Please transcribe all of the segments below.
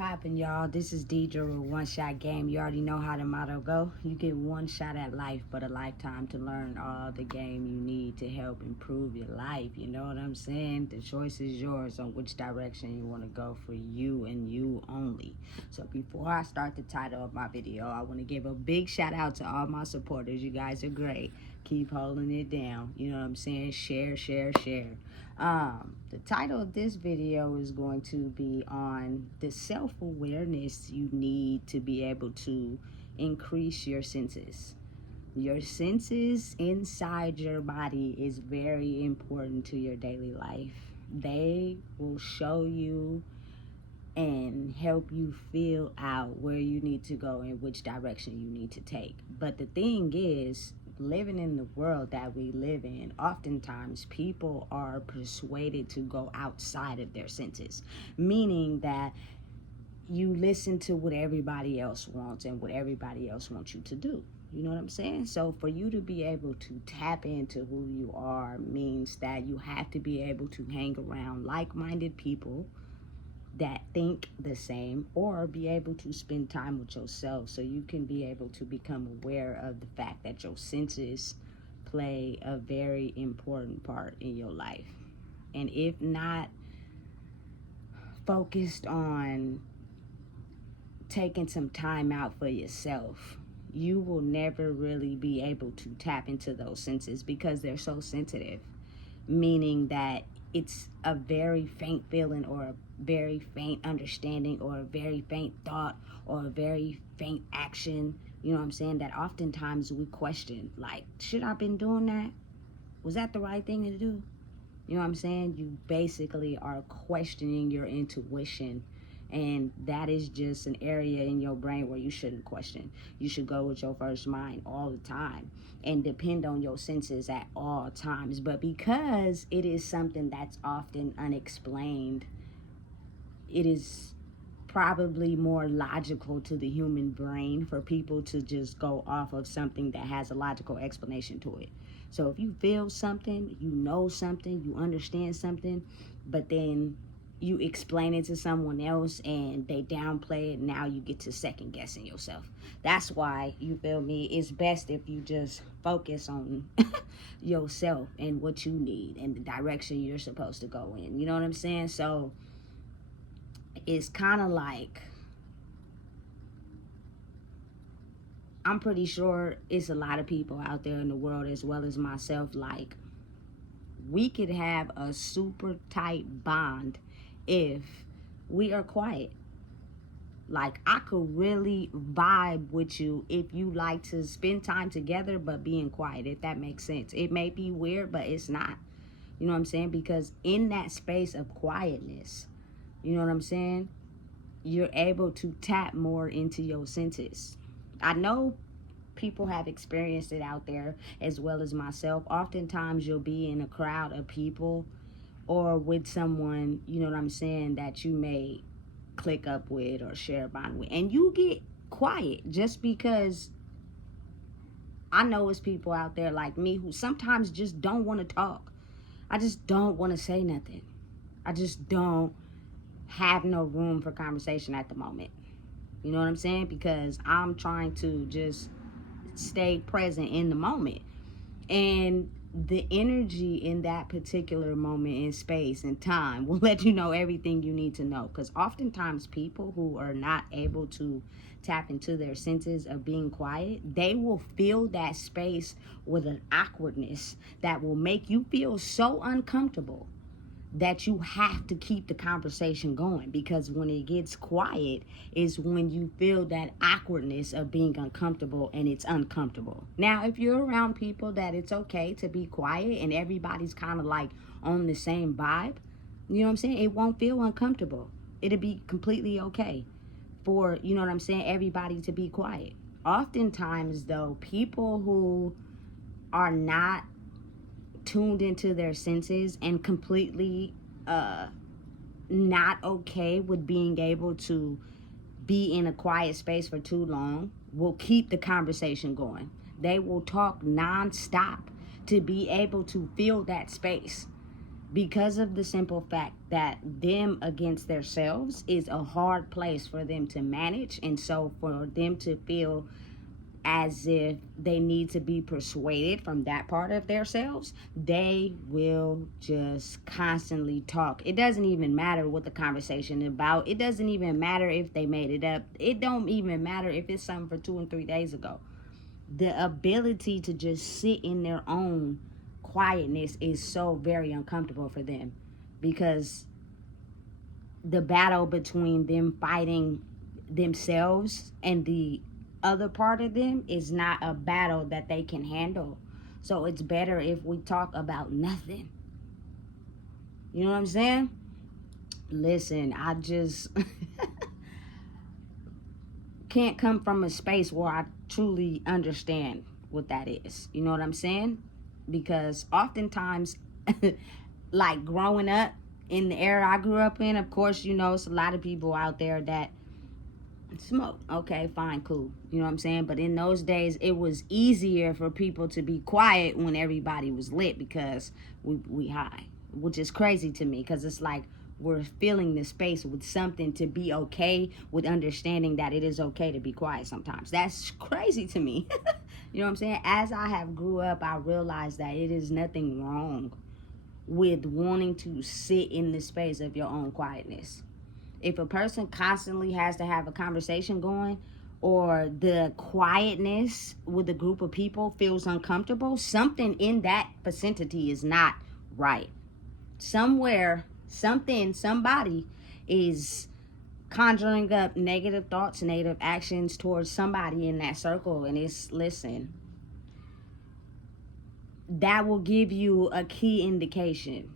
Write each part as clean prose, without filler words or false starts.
poppin', y'all? This is Deidre with One Shot Game. You already know how the motto go. You get one shot at life, but a lifetime to learn all the game you need to help improve your life. You know what I'm saying? The choice is yours on which direction you want to go for you and you only. So before I start the title of my video, I want to give a big shout out to all my supporters. You guys are great. Keep holding it down. You know what I'm saying? Share, share, share. The title of this video is going to be on the self-awareness you need to be able to increase your senses. Your senses inside your body is very important to your daily life. They will show you and help you feel out where you need to go and which direction you need to take. But the thing is, living in the world that we live in, oftentimes people are persuaded to go outside of their senses, meaning that you listen to what everybody else wants and what everybody else wants you to do. You know what I'm saying? So for you to be able to tap into who you are means that you have to be able to hang around like-minded people that think the same, or be able to spend time with yourself so you can be able to become aware of the fact that your senses play a very important part in your life. And if not focused on taking some time out for yourself, you will never really be able to tap into those senses because they're so sensitive, meaning that it's a very faint feeling or a very faint understanding or a very faint thought or a very faint action, you know what I'm saying, that oftentimes we question, like, should I been doing that? Was that the right thing to do? You know what I'm saying? You basically are questioning your intuition, and that is just an area in your brain where you shouldn't question. You should go with your first mind all the time and depend on your senses at all times. But because it is something that's often unexplained, it is probably more logical to the human brain for people to just go off of something that has a logical explanation to it. So if you feel something, you know something, you understand something, but then you explain it to someone else and they downplay it, now you get to second guessing yourself. That's why, you feel me, it's best if you just focus on yourself and what you need and the direction you're supposed to go in. You know what I'm saying? So it's kind of like, I'm pretty sure it's a lot of people out there in the world as well as myself, like, we could have a super tight bond if we are quiet. Like, I could really vibe with you if you like to spend time together but being quiet, if that makes sense. It may be weird, but it's not. You know what I'm saying? Because in that space of quietness, you know what I'm saying, you're able to tap more into your senses. I know people have experienced it out there as well as myself. Oftentimes you'll be in a crowd of people or with someone, you know what I'm saying, that you may click up with or share a bond with, and you get quiet just because I know it's people out there like me who sometimes just don't want to talk. I just don't want to say nothing. I just don't have no room for conversation at the moment. You know what I'm saying? Because I'm trying to just stay present in the moment. And the energy in that particular moment in space and time will let you know everything you need to know. Because oftentimes people who are not able to tap into their senses of being quiet, they will fill that space with an awkwardness that will make you feel so uncomfortable that you have to keep the conversation going, because when it gets quiet is when you feel that awkwardness of being uncomfortable, and it's uncomfortable. Now, if you're around people that it's okay to be quiet and everybody's kind of like on the same vibe, you know what I'm saying, it won't feel uncomfortable. It'll be completely okay for, you know what I'm saying, everybody to be quiet. Oftentimes though, people who are not tuned into their senses and completely not okay with being able to be in a quiet space for too long will keep the conversation going. They will talk nonstop to be able to fill that space. because of the simple fact that them against themselves is a hard place for them to manage. And so for them to feel as if they need to be persuaded from that part of themselves, they will just constantly talk. It doesn't even matter what the conversation is about. It doesn't even matter if they made it up. It don't even matter if it's something for 2 and 3 days ago. The ability to just sit in their own quietness is so very uncomfortable for them, because the battle between them fighting themselves and the other part of them is not a battle that they can handle. So it's better if we talk about nothing. You know what I'm saying? Listen, I just can't come from a space where I truly understand what that is. You know what I'm saying? Because oftentimes, like growing up in the era I grew up in, of course, you know, it's a lot of people out there that smoke. Okay, fine, cool. You know what I'm saying? But in those days, it was easier for people to be quiet when everybody was lit, because we high, which is crazy to me, because it's like we're filling the space with something to be okay, with understanding that it is okay to be quiet sometimes. That's crazy to me. You know what I'm saying? As I have grew up, I realized that it is nothing wrong with wanting to sit in the space of your own quietness. If a person constantly has to have a conversation going, or the quietness with a group of people feels uncomfortable, something in that vicinity is not right. Somewhere, something, somebody is conjuring up negative thoughts, negative actions towards somebody in that circle. And it's, listen, that will give you a key indication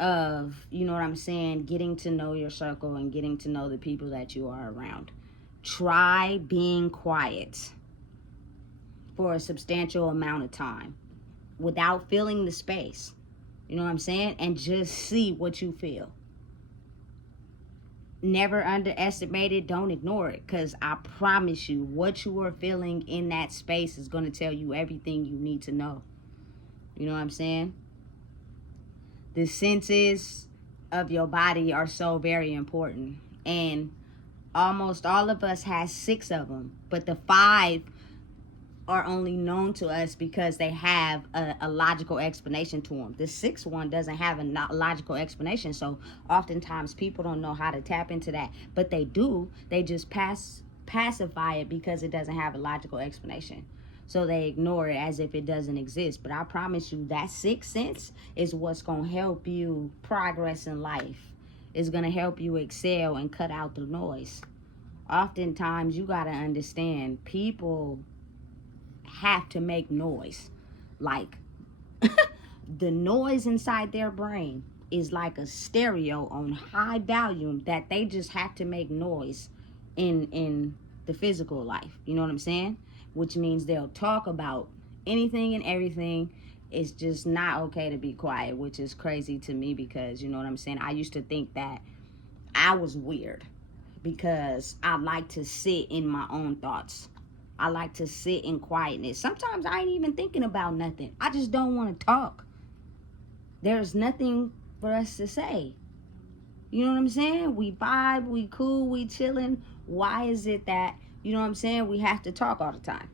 of, you know what I'm saying, getting to know your circle and getting to know the people that you are around. Try being quiet for a substantial amount of time without filling the space. You know what I'm saying? And just see what you feel. Never underestimate it. Don't ignore it, because I promise you, what you are feeling in that space is going to tell you everything you need to know. You know what I'm saying? The senses of your body are so very important. And almost all of us has 6 of them. But the 5 are only known to us because they have a logical explanation to them. The 6th one doesn't have a logical explanation. So oftentimes people don't know how to tap into that. But they do. They just pacify it because it doesn't have a logical explanation. So they ignore it as if it doesn't exist. But I promise you, that 6th sense is what's going to help you progress in life. It's going to help you excel and cut out the noise. Oftentimes, you got to understand, people have to make noise. Like, the noise inside their brain is like a stereo on high volume that they just have to make noise in the physical life. You know what I'm saying? Which means they'll talk about anything and everything. It's just not okay to be quiet, which is crazy to me, because, you know what I'm saying, I used to think that I was weird because I like to sit in my own thoughts. I like to sit in quietness. Sometimes I ain't even thinking about nothing. I just don't want to talk. There's nothing for us to say. You know what I'm saying? We vibe, we cool, we chilling. Why is it that, you know what I'm saying, we have to talk all the time?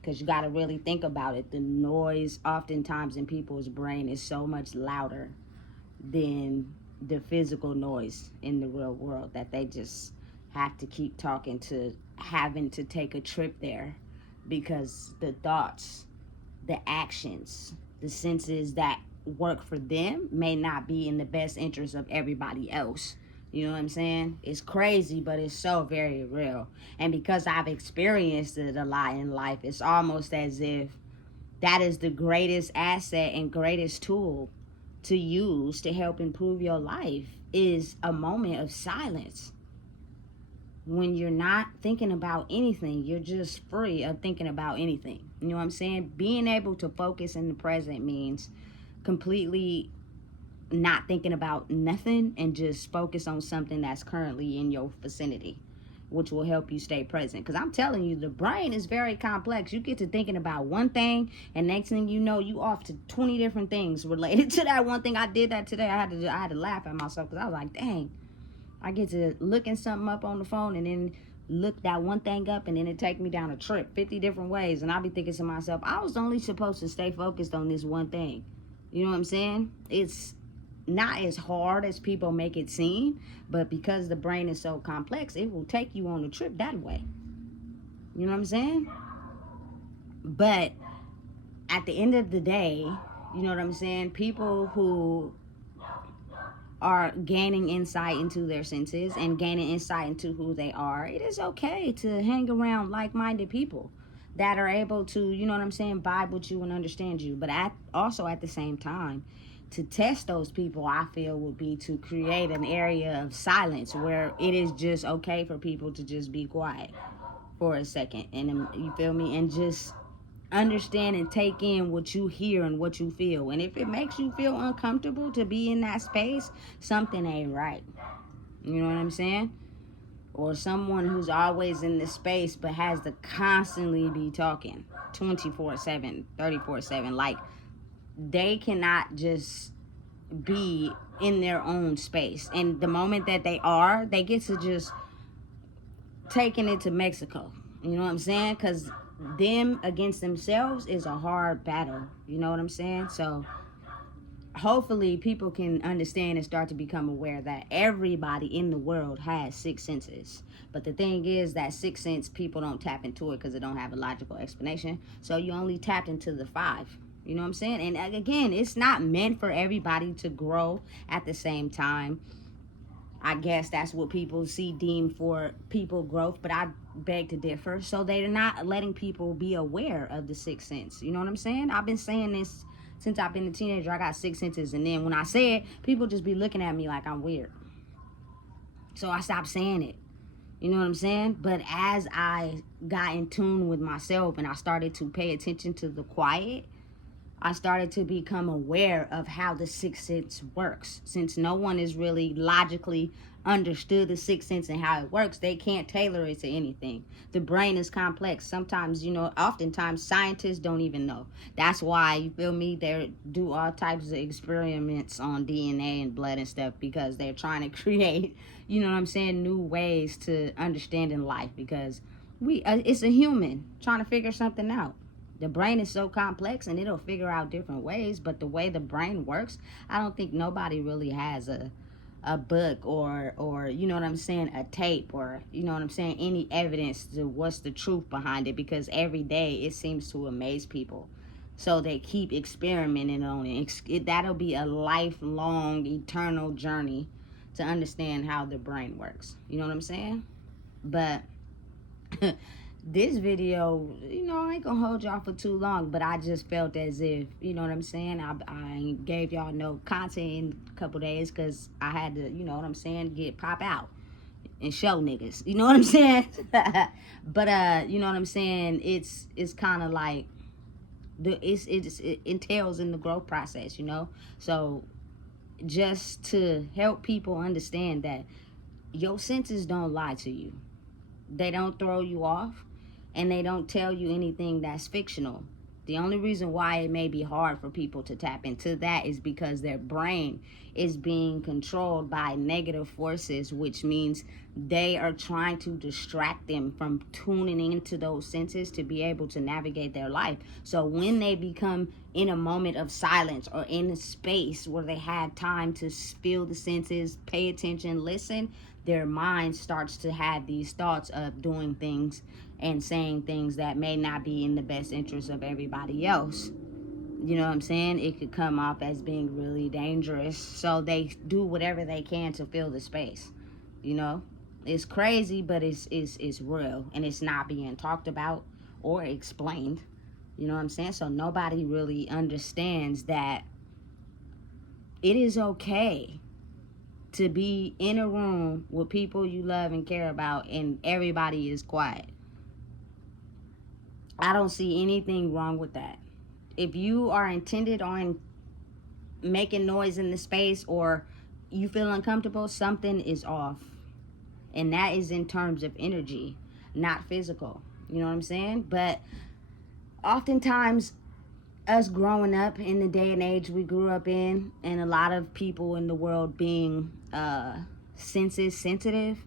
Because you got to really think about it. The noise oftentimes in people's brain is so much louder than the physical noise in the real world, that they just have to keep talking to having to take a trip there, because the thoughts, the actions, the senses that work for them may not be in the best interest of everybody else. You know what I'm saying? It's crazy, but it's so very real. And because I've experienced it a lot in life, it's almost as if that is the greatest asset and greatest tool to use to help improve your life, is a moment of silence. When you're not thinking about anything, you're just free of thinking about anything. You know what I'm saying? Being able to focus in the present means completely not thinking about nothing and just focus on something that's currently in your vicinity. which will help you stay present. Because I'm telling you, the brain is very complex. You get to thinking about one thing, and next thing you know, you off to 20 different things related to that one thing. I did that today. I had to laugh at myself because I was like, dang, I get to looking something up on the phone and then look that one thing up, and then it take me down a trip 50 different ways, and I'll be thinking to myself, I was only supposed to stay focused on this one thing. You know what I'm saying? It's not as hard as people make it seem, but because the brain is so complex, it will take you on a trip that way. You know what I'm saying? But at the end of the day, you know what I'm saying, people who are gaining insight into their senses and gaining insight into who they are, it is okay to hang around like-minded people that are able to, you know what I'm saying, vibe with you and understand you. But also at the same time, to test those people, I feel, would be to create an area of silence where it is just okay for people to just be quiet for a second. And you feel me? And just understand and take in what you hear and what you feel. And if it makes you feel uncomfortable to be in that space, something ain't right. You know what I'm saying? Or someone who's always in the space but has to constantly be talking 24/7, 34/7. Like, they cannot just be in their own space. And the moment that they get to just taking it to Mexico. You know what I'm saying? Because them against themselves is a hard battle. You know what I'm saying? So hopefully people can understand and start to become aware that everybody in the world has six senses. But the thing is that sixth sense, people don't tap into it because it don't have a logical explanation. So you only tapped into the five. You know what I'm saying? And again, it's not meant for everybody to grow at the same time. I guess that's what people see deemed for people growth, but I beg to differ. So they're not letting people be aware of the sixth sense. You know what I'm saying? I've been saying this since I've been a teenager. I got six senses, and then when I say it, people just be looking at me like I'm weird. So I stopped saying it. You know what I'm saying? But as I got in tune with myself and I started to pay attention to the quiet, I started to become aware of how the sixth sense works. Since no one is really logically understood the sixth sense and how it works, they can't tailor it to anything. The brain is complex. Sometimes, oftentimes scientists don't even know. That's why, you feel me, they do all types of experiments on DNA and blood and stuff, because they're trying to create, you know what I'm saying, new ways to understanding life, because it's a human trying to figure something out. The brain is so complex and it'll figure out different ways, but the way the brain works, I don't think nobody really has a book or you know what I'm saying, a tape, or you know what I'm saying, any evidence to what's the truth behind it, because every day it seems to amaze people. So they keep experimenting on it. That'll be a lifelong, eternal journey to understand how the brain works. You know what I'm saying? But this video, I ain't gonna hold y'all for too long, but I just felt as if, you know what I'm saying, I gave y'all no content in a couple days because I had to, you know what I'm saying, pop out and show niggas, you know what I'm saying? But you know what I'm saying, it's kind of like it entails in the growth process, so just to help people understand that your senses don't lie to you. They don't throw you off, and they don't tell you anything that's fictional. The only reason why it may be hard for people to tap into that is because their brain is being controlled by negative forces, which means they are trying to distract them from tuning into those senses to be able to navigate their life. So when they become in a moment of silence or in a space where they have time to feel the senses, pay attention, listen, their mind starts to have these thoughts of doing things and saying things that may not be in the best interest of everybody else. You know what I'm saying? It could come off as being really dangerous. So they do whatever they can to fill the space. It's crazy, but it's real, and it's not being talked about or explained. You know what I'm saying? So nobody really understands that it is okay to be in a room with people you love and care about and everybody is quiet. I don't see anything wrong with that. If you are intended on making noise in the space or you feel uncomfortable, something is off. And that is in terms of energy, not physical. You know what I'm saying? But oftentimes, us growing up in the day and age we grew up in, and a lot of people in the world being senses sensitive,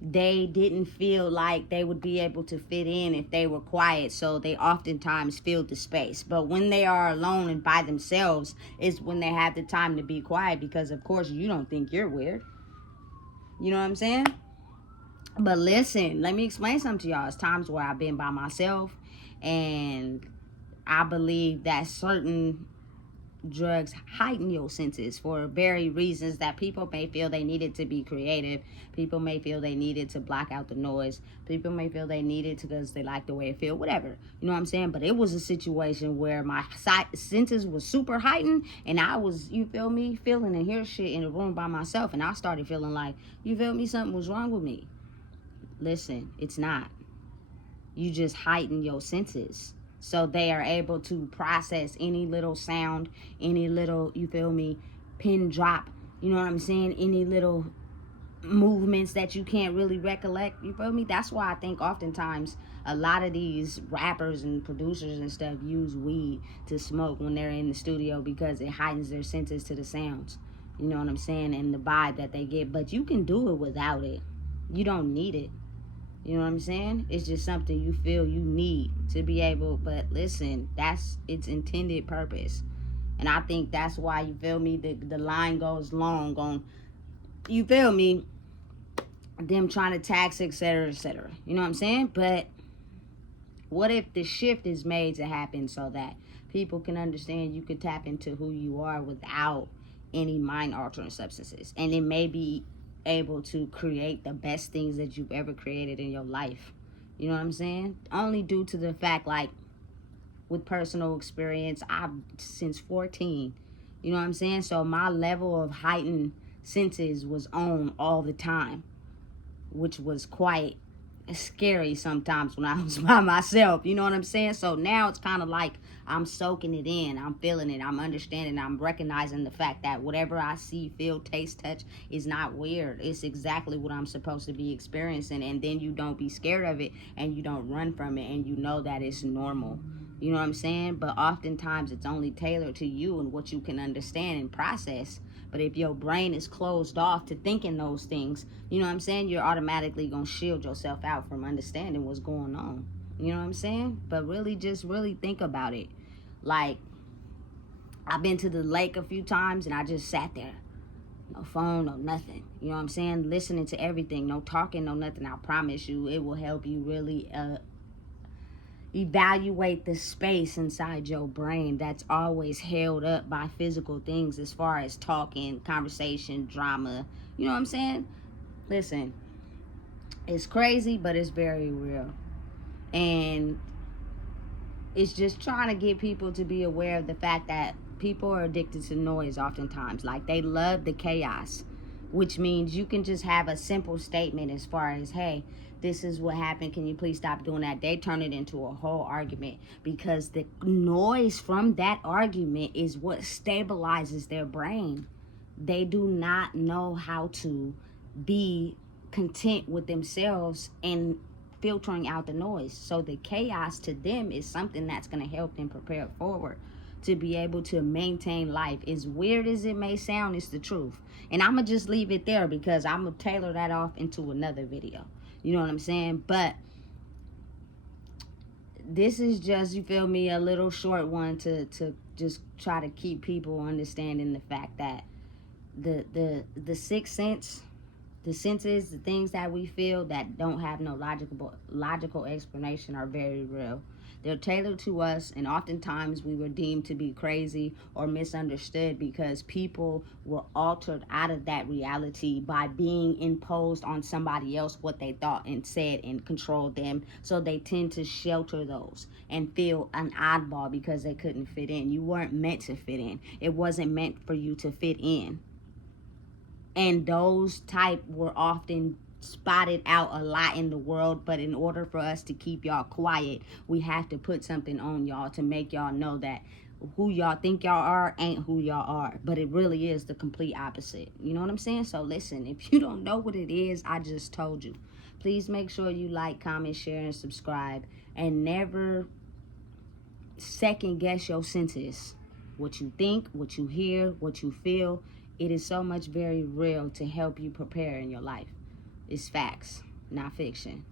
they didn't feel like they would be able to fit in if they were quiet, so they oftentimes filled the space. But when they are alone and by themselves is when they have the time to be quiet, because of course you don't think you're weird. You know what I'm saying? But listen, let me explain something to y'all. It's times where I've been by myself, and I believe that certain drugs heighten your senses for very reasons that people may feel they needed to be creative. People may feel they needed to block out the noise. People may feel they needed to because they like the way it feel, whatever. You know what I'm saying? But it was a situation where my senses was super heightened, and I was, you feel me, feeling and hear shit in a room by myself, and I started feeling like, you feel me, something was wrong with me. Listen, it's not. You just heighten your senses, so they are able to process any little sound, any little, you feel me, pin drop, you know what I'm saying, any little movements that you can't really recollect, you feel me? That's why I think oftentimes a lot of these rappers and producers and stuff use weed to smoke when they're in the studio, because it heightens their senses to the sounds, you know what I'm saying, and the vibe that they get. But you can do it without it. You don't need it. You know what I'm saying? It's just something you feel you need to be able. But listen, that's its intended purpose. And I think that's why, you feel me, the line goes long on, you feel me, them trying to tax, etc., etc. You know what I'm saying? But what if the shift is made to happen so that people can understand you could tap into who you are without any mind altering substances, and it may be able to create the best things that you've ever created in your life. You know what I'm saying? Only due to the fact, like, with personal experience, I've since 14. You know what I'm saying? So my level of heightened senses was on all the time, which was quite scary sometimes when I was by myself. You know what I'm saying? So now it's kind of like I'm soaking it in. I'm feeling it. I'm understanding. I'm recognizing the fact that whatever I see, feel, taste, touch is not weird. It's exactly what I'm supposed to be experiencing. And then you don't be scared of it, and you don't run from it, and you know that it's normal. You know what I'm saying? But oftentimes it's only tailored to you and what you can understand and process. But if your brain is closed off to thinking those things, you know what I'm saying, you're automatically going to shield yourself out from understanding what's going on. You know what I'm saying? But really, just really think about it. Like, I've been to the lake a few times, and I just sat there. No phone, no nothing. You know what I'm saying? Listening to everything. No talking, no nothing. I promise you, it will help you really evaluate the space inside your brain that's always held up by physical things, as far as talking, conversation, drama. You know what I'm saying? Listen, it's crazy, but it's very real. And it's just trying to get people to be aware of the fact that people are addicted to noise oftentimes. Like, they love the chaos, which means you can just have a simple statement as far as, hey, this is what happened, can you please stop doing that? They turn it into a whole argument, because the noise from that argument is what stabilizes their brain. They do not know how to be content with themselves and filtering out the noise. So the chaos to them is something that's going to help them prepare forward to be able to maintain life. As weird as it may sound, it's the truth. And I'm going to just leave it there, because I'm going to tailor that off into another video. You know what I'm saying? But this is just, you feel me, a little short one to just try to keep people understanding the fact that the sixth sense, the senses, the things that we feel that don't have no logical explanation, are very real. They're tailored to us, and oftentimes we were deemed to be crazy or misunderstood because people were altered out of that reality by being imposed on somebody else what they thought and said and controlled them. So they tend to shelter those and feel an oddball because they couldn't fit in. You weren't meant to fit in. It wasn't meant for you to fit in. And those type were often spotted out a lot in the world. But in order for us to keep y'all quiet, we have to put something on y'all to make y'all know that who y'all think y'all are ain't who y'all are, but it really is the complete opposite. You know what I'm saying? So listen, if you don't know what it is, I just told you. Please make sure you like, comment, share, and subscribe, and never second guess your senses. What you think, what you hear, what you feel, it is so much very real to help you prepare in your life. It's facts, not fiction.